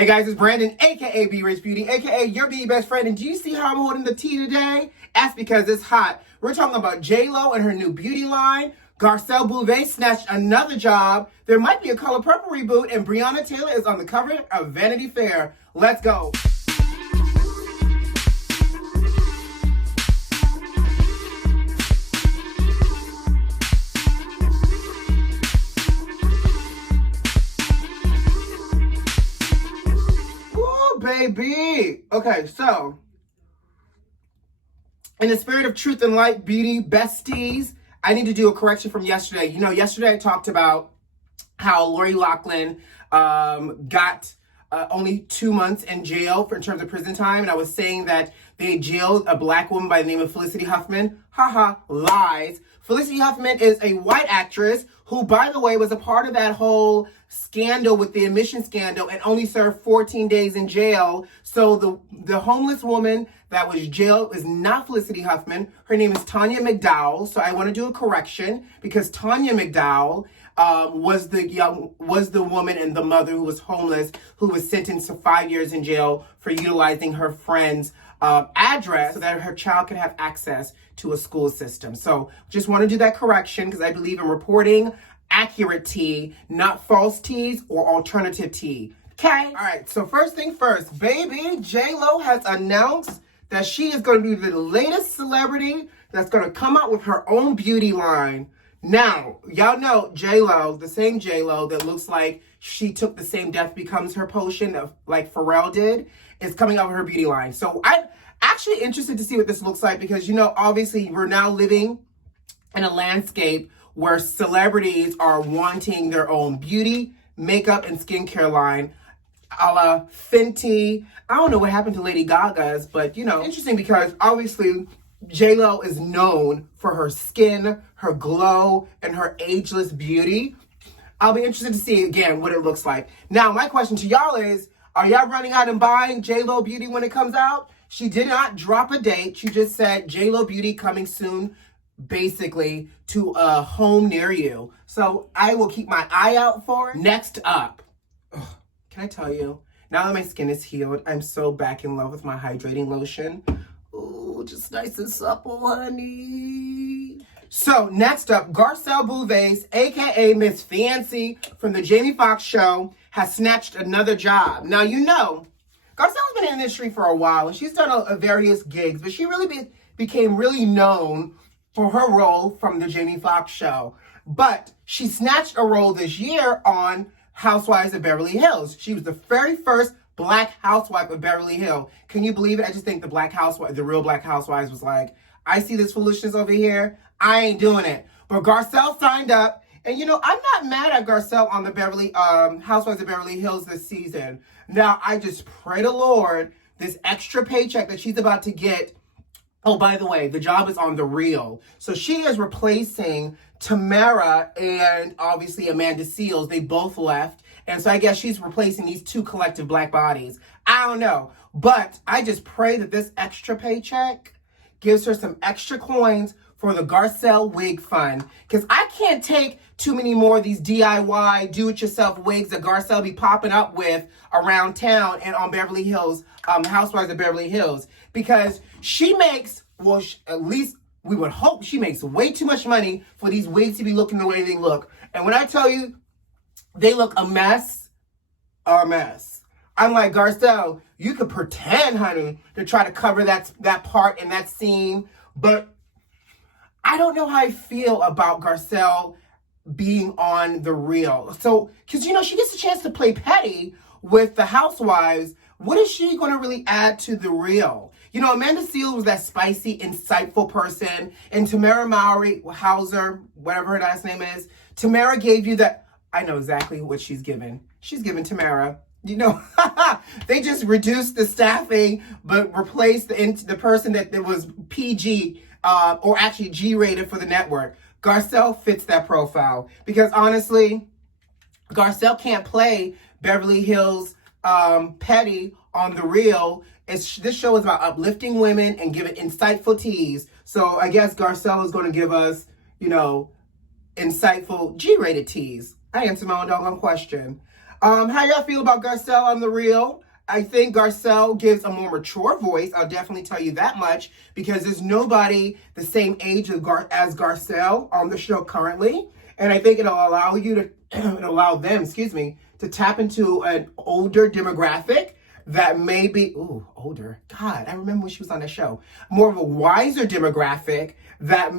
Hey guys, it's Brandon, aka B.Rich Beauty, aka your beauty best friend. And do you see how I'm holding the tea today? That's because it's hot. We're talking about J.LO and her new beauty line. Garcelle Beauvais snatched another job. There might be a Color Purple reboot, and Breonna Taylor is on the cover of Vanity Fair. Let's go. Baby. Okay, so in the spirit of truth and light, beauty besties, I need to do a correction from yesterday. You know, yesterday I talked about how Lori Loughlin got only 2 months in jail in terms of prison time, and I was saying that they jailed a black woman by the name of Felicity Huffman. Haha, lies. Felicity Huffman is a white actress who, by the way, was a part of that whole scandal with the admission scandal and only served 14 days in jail. So the homeless woman that was jailed is not Felicity Huffman. Her name is Tanya McDowell. So I want to do a correction because Tanya McDowell was the woman and the mother who was homeless, who was sentenced to 5 years in jail for utilizing her friend's address so that her child could have access to a school system. So just want to do that correction because I believe in reporting accurate tea, not false teas or alternative tea. Okay? All right, so first thing first, baby, J.Lo has announced that she is going to be the latest celebrity that's going to come out with her own beauty line. Now, y'all know J.Lo, the same J.Lo that looks like she took the same Death Becomes Her potion of like Pharrell did, is coming out with her beauty line. So I'm actually interested to see what this looks like because, you know, obviously we're now living in a landscape where celebrities are wanting their own beauty, makeup, and skincare line, a la Fenty. I don't know what happened to Lady Gaga's, but, you know, interesting because obviously J.Lo is known for her skin, her glow, and her ageless beauty. I'll be interested to see, again, what it looks like. Now, my question to y'all is, are y'all running out and buying J.Lo beauty when it comes out? She did not drop a date. She just said J.Lo beauty coming soon, basically, to a home near you. So I will keep my eye out for it. Next up, can I tell you, now that my skin is healed, I'm so back in love with my hydrating lotion. Ooh, just nice and supple, honey. So next up, Garcelle Beauvais, aka Miss Fancy from the Jamie Foxx show, has snatched another job. Now, you know, Garcelle's been in the industry for a while, and she's done various gigs, but she really became really known for her role from the Jamie Foxx show. But she snatched a role this year on Housewives of Beverly Hills. She was the very first black housewife of Beverly Hills. Can you believe it? I just think the real black housewives was like, I see this foolishness over here. I ain't doing it. But Garcelle signed up. And, you know, I'm not mad at Garcelle on the Housewives of Beverly Hills this season. Now, I just pray to Lord this extra paycheck that she's about to get. Oh, by the way, the job is on The Real. So she is replacing Tamara and obviously Amanda Seales. They both left. And so I guess she's replacing these two collective black bodies. I don't know. But I just pray that this extra paycheck gives her some extra coins for the Garcelle wig fund. Because I can't take too many more of these DIY, do-it-yourself wigs that Garcelle be popping up with around town and on Beverly Hills, Housewives of Beverly Hills. Because she makes, well, at least we would hope she makes way too much money for these wigs to be looking the way they look. And when I tell you, they look a mess. I'm like, Garcelle, you could pretend, honey, to try to cover that part and that scene, but I don't know how I feel about Garcelle being on The Real. So, because, you know, she gets a chance to play petty with the Housewives. What is she going to really add to The Real? You know, Amanda Seales was that spicy, insightful person. And Tamara Hauser, whatever her last name is, Tamara gave you that. I know exactly what she's given. She's given Tamara. You know, they just reduced the staffing, but replaced the person that was PG, or actually G-rated for the network. Garcelle fits that profile. Because honestly, Garcelle can't play Beverly Hills petty on The Real. This show is about uplifting women and giving insightful teas. So I guess Garcelle is going to give us, you know, insightful G-rated teas. I answered my own doggone question. How y'all feel about Garcelle on The Real? I think Garcelle gives a more mature voice. I'll definitely tell you that much because there's nobody the same age as Garcelle on the show currently. And I think it'll allow you to, it'll allow them, to tap into an older demographic that may be, older. God, I remember when she was on the show. More of a wiser demographic that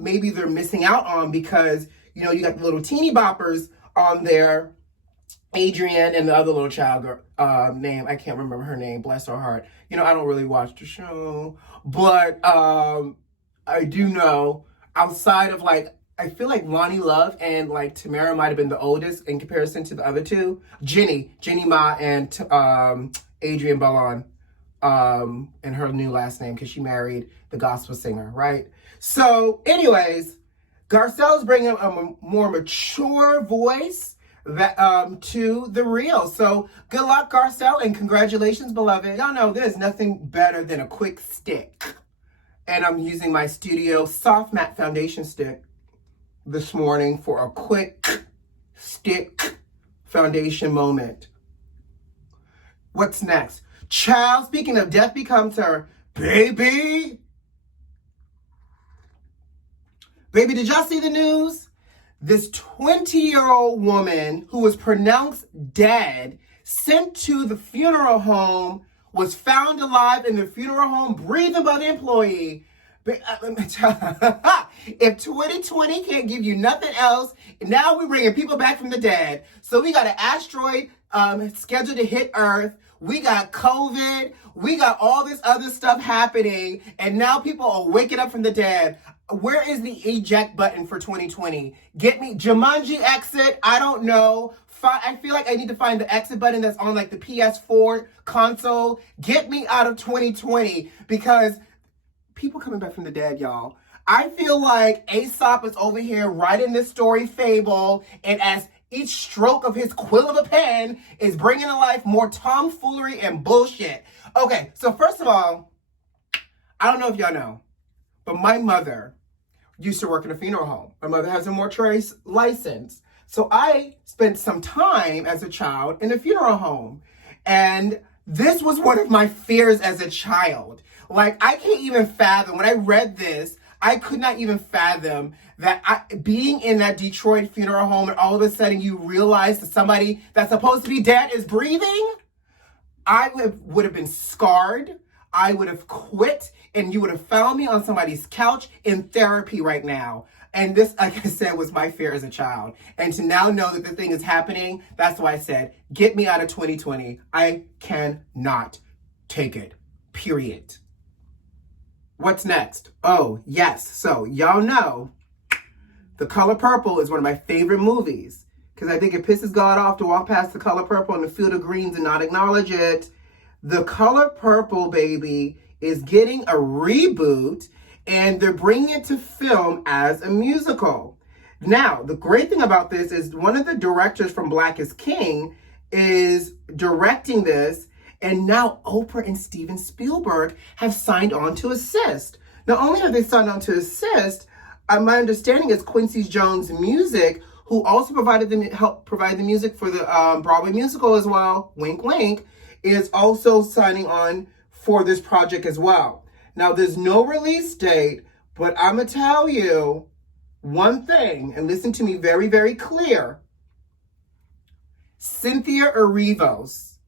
maybe they're missing out on because, you know, you got the little teeny boppers on there. Adrienne and the other little child name, I can't remember her name, bless her heart. You know, I don't really watch the show, but I do know outside of like, I feel like Lonnie Love and like Tamara might have been the oldest in comparison to the other two. Jenny Ma and Adrienne Ballon and her new last name because she married the gospel singer, right? So anyways, Garcelle's bringing a more mature voice that to The Real. So good luck, Garcelle, and congratulations, beloved. Y'all know there's nothing better than a quick stick. And I'm using my Studio Soft Matte Foundation Stick this morning for a quick stick foundation moment. What's next? Child, speaking of Death Becomes Her, baby. Baby, did y'all see the news? This 20-year-old woman who was pronounced dead, sent to the funeral home, was found alive in the funeral home, breathing by the employee. Let me tell you, if 2020 can't give you nothing else, now we're bringing people back from the dead. So we got an asteroid scheduled to hit Earth. We got COVID. We got all this other stuff happening. And now people are waking up from the dead. Where is the eject button for 2020? Get me Jumanji exit. I don't know. I feel like I need to find the exit button that's on like the PS4 console. Get me out of 2020 because people coming back from the dead, y'all. I feel like Aesop is over here writing this story fable, and as each stroke of his quill of a pen is bringing to life more tomfoolery and bullshit. Okay, so first of all, I don't know if y'all know, but my mother used to work in a funeral home. My mother has a mortuary license. So I spent some time as a child in a funeral home. And this was one of my fears as a child. Like, I can't even fathom, when I read this, I could not even fathom that being in that Detroit funeral home and all of a sudden you realize that somebody that's supposed to be dead is breathing. I would have been scarred. I would have quit, and you would have found me on somebody's couch in therapy right now. And this, like I said, was my fear as a child. And to now know that the thing is happening, that's why I said, get me out of 2020. I cannot take it, period. What's next? Oh, yes. So y'all know The Color Purple is one of my favorite movies because I think it pisses God off to walk past The Color Purple in the field of greens and not acknowledge it. The Color Purple, baby, is getting a reboot, and they're bringing it to film as a musical. Now, the great thing about this is one of the directors from Black is King is directing this, and now Oprah and Steven Spielberg have signed on to assist. Not only have they signed on to assist, my understanding is Quincy Jones Music, who also helped provide the music for the Broadway musical as well, wink, wink, is also signing on for this project as well. Now, there's no release date, but I'm going to tell you one thing, and listen to me very, very clear. Cynthia Erivo's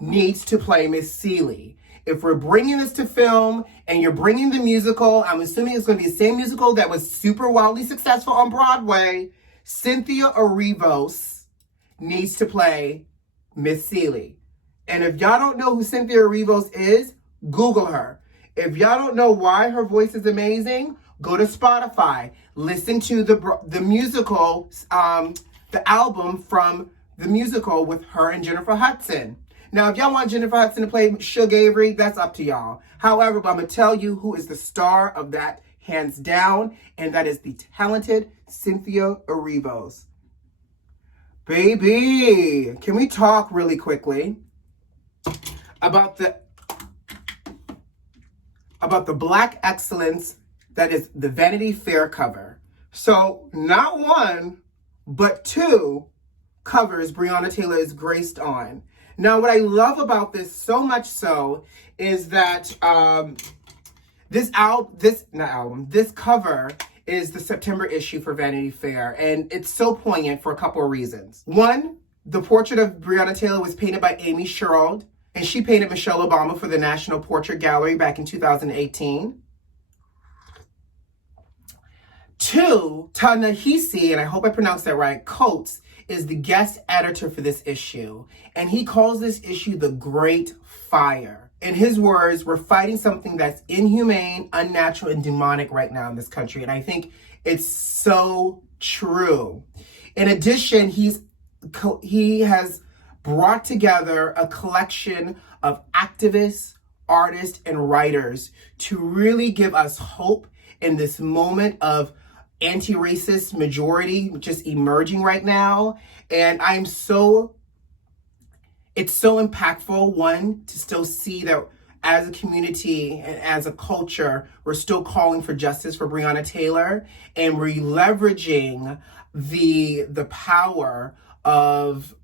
needs to play Miss Celie. If we're bringing this to film and you're bringing the musical, I'm assuming it's going to be the same musical that was super wildly successful on Broadway. Cynthia Erivo's needs to play Miss Celie. And if y'all don't know who Cynthia Erivo's is, Google her. If y'all don't know why her voice is amazing, go to Spotify. Listen to the musical, the album from the musical with her and Jennifer Hudson. Now, if y'all want Jennifer Hudson to play Suge Avery, that's up to y'all. However, but I'm going to tell you who is the star of that, hands down, and that is the talented Cynthia Erivo's. Baby, can we talk really quickly about the Black excellence that is the Vanity Fair cover? So not one, but two covers Breonna Taylor is graced on. Now, what I love about this so much so is that this cover is the September issue for Vanity Fair, and it's so poignant for a couple of reasons. One, the portrait of Breonna Taylor was painted by Amy Sherald, and she painted Michelle Obama for the National Portrait Gallery back in 2018. Two, ta-nehisi, and I hope I pronounced that right, Coates, is the guest editor for this issue, and he calls this issue the Great Fire. In his words, we're fighting something that's inhumane, unnatural, and demonic right now in this country, and I think it's so true. In addition, he has brought together a collection of activists, artists, and writers to really give us hope in this moment of anti-racist majority just emerging right now. And it's so impactful, one, to still see that as a community and as a culture, we're still calling for justice for Breonna Taylor, and we're leveraging the power of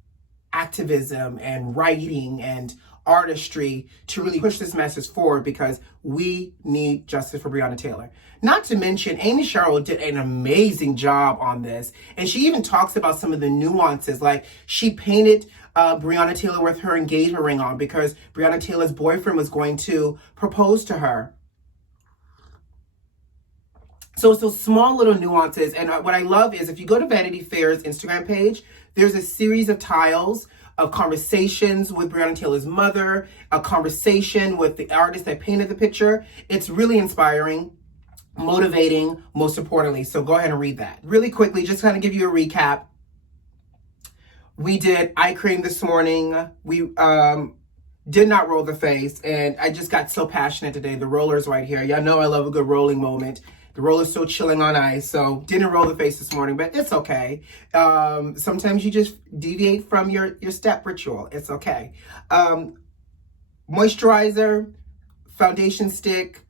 activism and writing and artistry to really push this message forward, because we need justice for Breonna Taylor. Not to mention, Amy Sherald did an amazing job on this, and she even talks about some of the nuances, like she painted Breonna Taylor with her engagement ring on because Breonna Taylor's boyfriend was going to propose to her. So it's those small little nuances, and what I love is if you go to Vanity Fair's Instagram page, there's a series of tiles of conversations with Breonna Taylor's mother, a conversation with the artist that painted the picture. It's really inspiring, motivating, most importantly. So go ahead and read that. Really quickly, just kind of give you a recap. We did eye cream this morning. We did not roll the face, and I just got so passionate today. The roller's right here. Y'all know I love a good rolling moment. The roller's still chilling on ice, so didn't roll the face this morning, but it's okay. Sometimes you just deviate from your step ritual. It's okay. Moisturizer, foundation stick,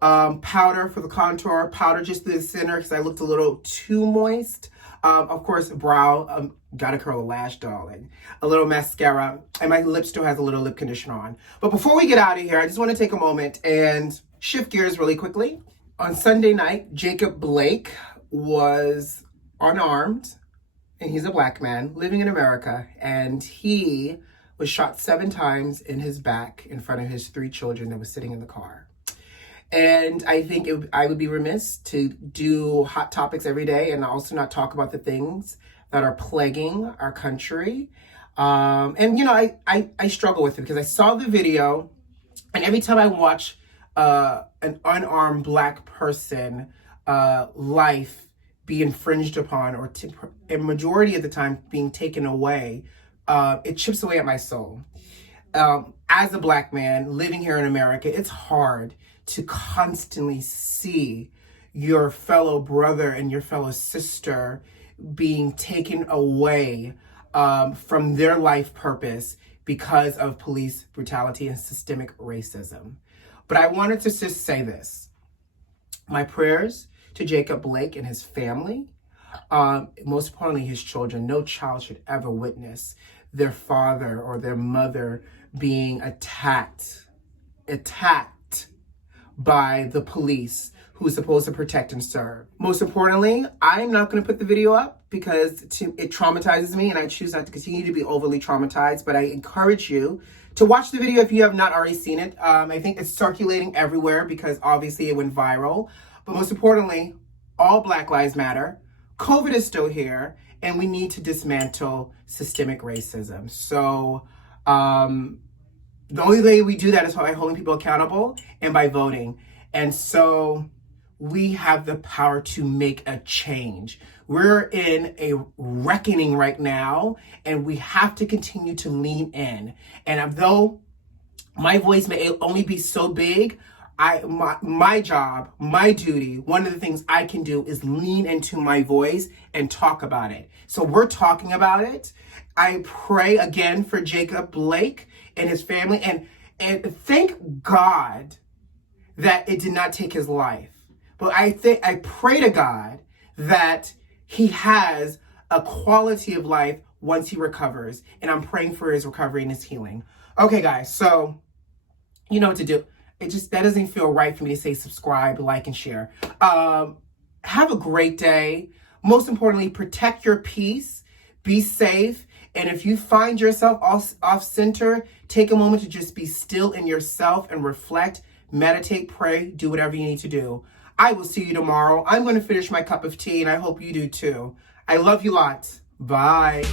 powder for the contour, powder just through the center because I looked a little too moist. Of course, brow, gotta curl a lash, darling. A little mascara, and my lip still has a little lip conditioner on. But before we get out of here, I just want to take a moment and shift gears really quickly. On Sunday night, Jacob Blake was unarmed, and he's a black man living in America, and he was shot 7 times in his back in front of his 3 children that was sitting in the car. And I think I would be remiss to do hot topics every day and also not talk about the things that are plaguing our country. And, you know, I struggle with it because I saw the video, and every time I watch an unarmed black person life be infringed upon, or a majority of the time being taken away, it chips away at my soul. As a black man living here in America, it's hard to constantly see your fellow brother and your fellow sister being taken away from their life purpose because of police brutality and systemic racism. But I wanted to just say this. My prayers to Jacob Blake and his family, most importantly his children. No child should ever witness their father or their mother being attacked by the police who's supposed to protect and serve. Most importantly, I'm not going to put the video up because it traumatizes me, and I choose not to continue to be overly traumatized, but I encourage you to watch the video if you have not already seen it. I think it's circulating everywhere because obviously it went viral. But most importantly, all Black Lives Matter. COVID is still here, and we need to dismantle systemic racism. So the only way we do that is by holding people accountable and by voting. And so we have the power to make a change. We're in a reckoning right now, and we have to continue to lean in. And though my voice may only be so big, my job, my duty, one of the things I can do is lean into my voice and talk about it. So we're talking about it. I pray again for Jacob Blake and his family, and thank God that it did not take his life. But I pray to God that he has a quality of life once he recovers. And I'm praying for his recovery and his healing. Okay, guys, so you know what to do. That doesn't feel right for me to say subscribe, like, and share. Have a great day. Most importantly, protect your peace. Be safe. And if you find yourself off center, take a moment to just be still in yourself and reflect, meditate, pray, do whatever you need to do. I will see you tomorrow. I'm going to finish my cup of tea, and I hope you do too. I love you lots. Bye.